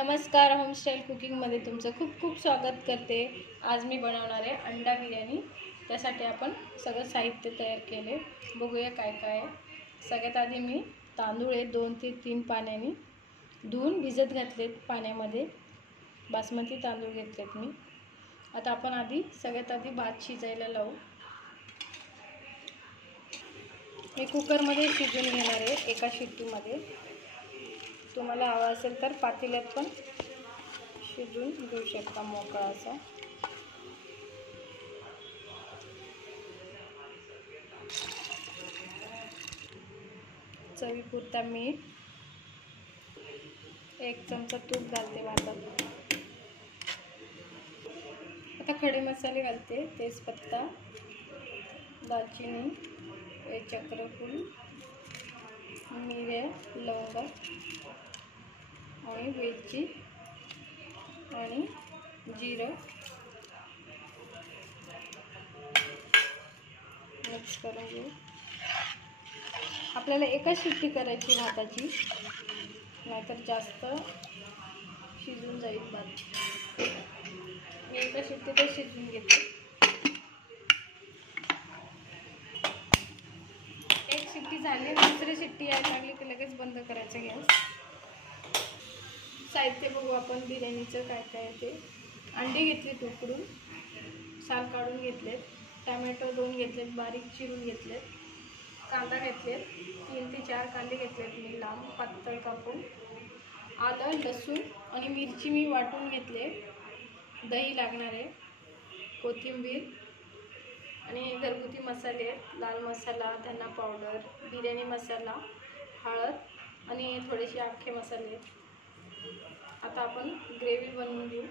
नमस्कार, होमस्टाईल कुकिंगमध्ये तुमचं खूप खूप स्वागत करते। आज मी बनवणार आहे अंडा बिर्याणी। त्यासाठी आपण सगळं साहित्य तयार केले, बघूया काय काय आहे। सगळ्यात आधी मी तांदूळ 2 ते 3 पाण्याने धुवून भिजत घातलेत पाण्यामध्ये। बासमती तांदूळ घेतलेत मी। आता आपण सगळ्यात आधी भात शिजायला लावू। मी कुकरमध्ये शिजवून घेणार आहे एका शिट्टीमध्ये। तुम्हाला हवा असेल तर पातेल्यात पण शिजवून घेऊ शकता मोकळा असा। चवीपुरता मीठ, 1 चमचा तूप घालते भातात। आता खडे मसाले घालते, तेजपत्ता, दालचिनी, चक्रफूल, मिरे, लवंग आणि वेलची आणि जिरं मिक्स करून घेऊ। आपल्याला एका शिट्टी करायची भाताची, नाहीतर जास्त शिजून जाईल भात। मी एका शिट्टीतच शिजवून घेते। एक शिट्टी झाली, दुसरी शिट्टी यायला लागली की लगेच बंद करायचा गॅस। साहित्य बघू आपण बिर्याणीचं काय काय आहे ते। अंडी घेतली उकडून, साल काढून घेतलेत। टोमॅटो 2 घेतलेत, बारीक चिरून घेतलेत। कांदा घेतलेत, 3 ते 4 कांदे घेतलेत मी लांब पातळ कापून। आलं, लसूण आणि मिरची मी वाटून घेतले। दही लागणार आहे, कोथिंबीर आणि घरगुती मसाले आहेत। लाल मसाला, धना पावडर, बिर्याणी मसाला, हळद आणि थोडेसे अख्खे मसाले आहेत। आता आपण ग्रेव्ही बनवून घेऊ।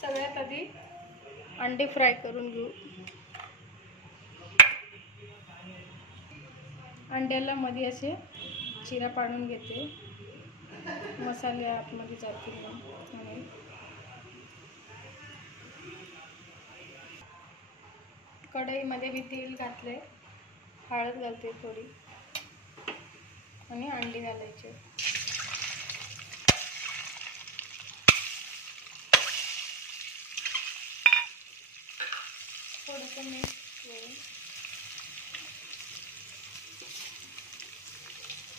सगळ्यात आधी अंडे फ्राय करून घेऊ। अंड्याला मध्ये असे चिरा पाडून घेते, मसाले आतमध्ये जातील म्हणून। कढईमध्ये मी तेल घातले, हळद घालते थोडी आणि अंडी घालायचे। थोडंसं मीठ घेऊन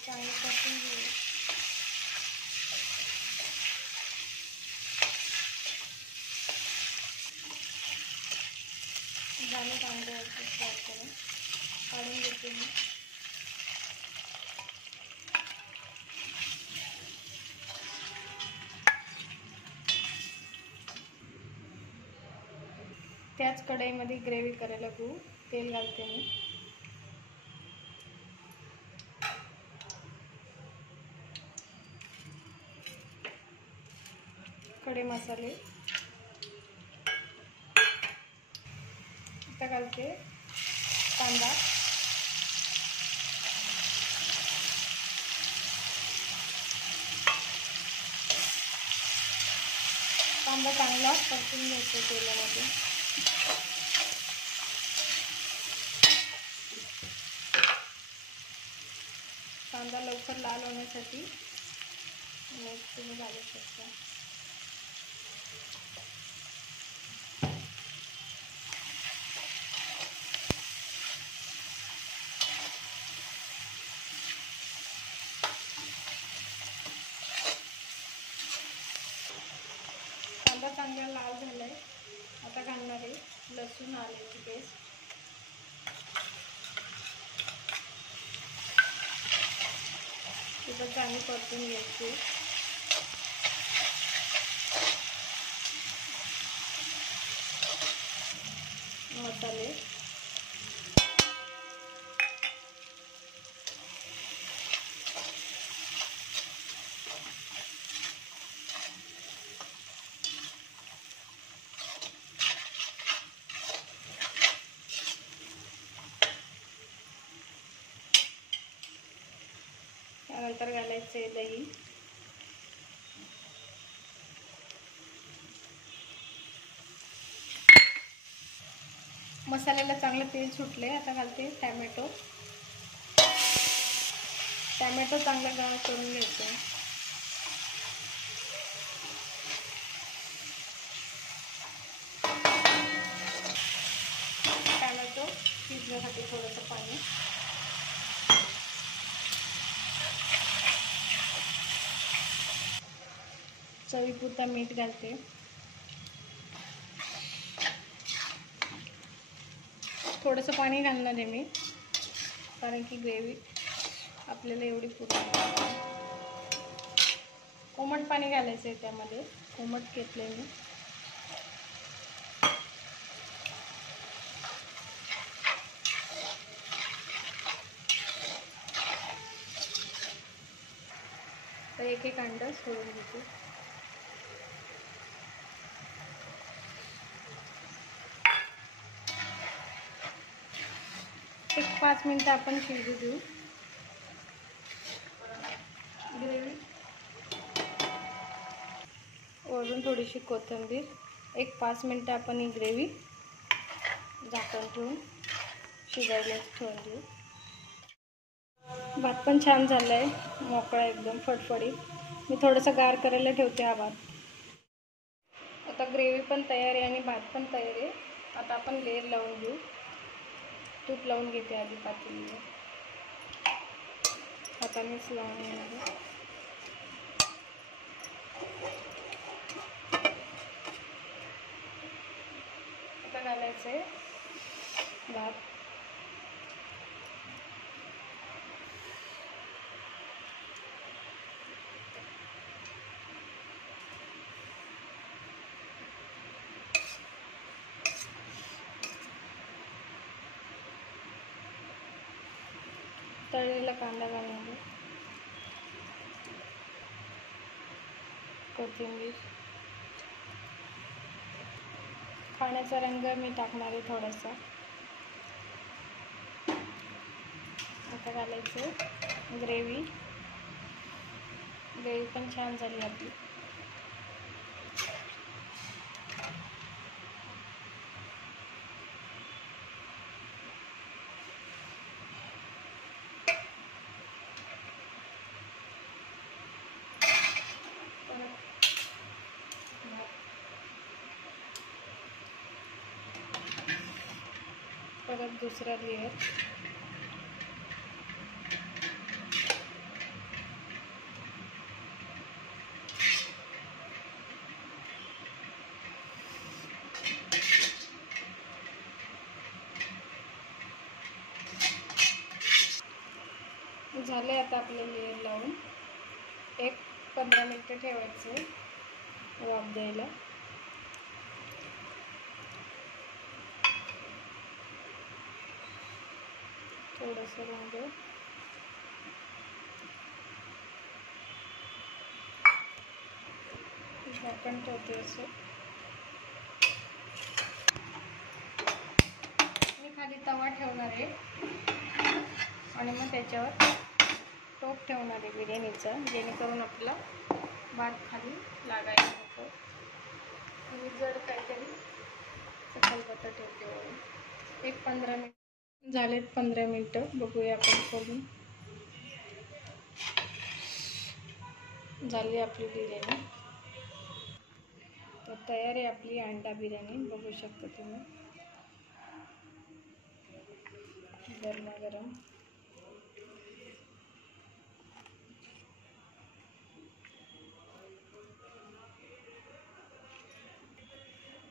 चांगलं परतून घेऊ। झालं कांदा फ्राय करून काढून घेते मी। त्याच कढईमध्ये ग्रेव्ही करायला घेऊ। तेल घालते मी। खडे मसाले आता घालते, कांदा, कांदा चांगला परतून घ्यायचा तेलामध्ये। कांदा लवकर लाल होण्यासाठी मीठ तुम्ही घालू शकता। कांदा चांगला लाल झालाय, आता घालणार आहे लसूण आल्याची पेस्ट। तिथं चांगली परतून घ्यायची। मसाले त्यानंतर घालायचे दही, मसाल्याला चांगलं तेल सुटले। आता घालते टोमॅटो, टॅमॅटो चांगला गाळ करून घ्यायचा. टॅमॅटो शिजण्यासाठी थोडंसं पाणी, चवीपुरता मीठ घालते. थोडंसं पाणी घालणार आहे मी, कारण की ग्रेव्ही आपल्याला एवढी पुरणार. कोमट पाणी घालायचं आहे त्यामध्ये, कोमट घेतले मी. तर एक एक अंडा सोडून घेते. एक 5 मिनिटं आपण शिजू देऊ ग्रेव्ही. वरून थोडीशी कोथिंबीर. एक 5 मिनिटं आपण ही ग्रेव्ही झाकण ठेवून शिजायला ठेवून देऊ. भात पण छान झाला आहे, मोकळा एकदम फडफडीत. मी थोडंसं गार करायला ठेवते हा भात. आता ग्रेव्ही पण तयार आहे आणि भात पण तयार आहे. आता आपण लेयर लावून घेऊ. तूप लावून घेते आधी पातेलीला, हातानेच लावून घेणार. आता घालायचं आहे भात. तळलेला कांदा घालून, कोथिंबीर, खाण्याचा रंग मी टाकणार आहे थोडासा. आता घालायचं ग्रेव्ही. ग्रेव्ही पण छान झाली आपली. परत दुसरा लेयर. झाले आता आपले लेयर लावून. एक 15 मिनिटं ठेवायचं वाफ द्यायला. थोडंसं रंग, झाकण ठेवते असं. मी खाली तवा ठेवणार आहे आणि मग त्याच्यावर टोप ठेवणार आहे बिर्याणीचा, जेणेकरून आपला भात खाली लागायला नको. मी जर काहीतरी खलबत्ता ठेवते वरून. एक 15 मिनिट झालेत. 15 मिनिटं बघूया आपण करून. झाली आपली बिर्याणी. तर तयार आहे आपली अंडा बिर्याणी. बघू शकता तुम्ही, गरमागरम.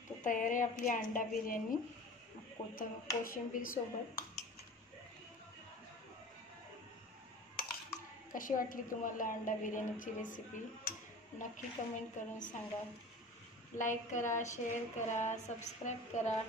तर तयार आहे आपली अंडा बिर्याणी कोशिंबीर सोबत. कशी वाटली तुम्हाला अंडा बिर्याणीची रेसिपी? नक्की कमेंट करून सांगा. लाईक करा, शेअर करा, सबस्क्राईब करा.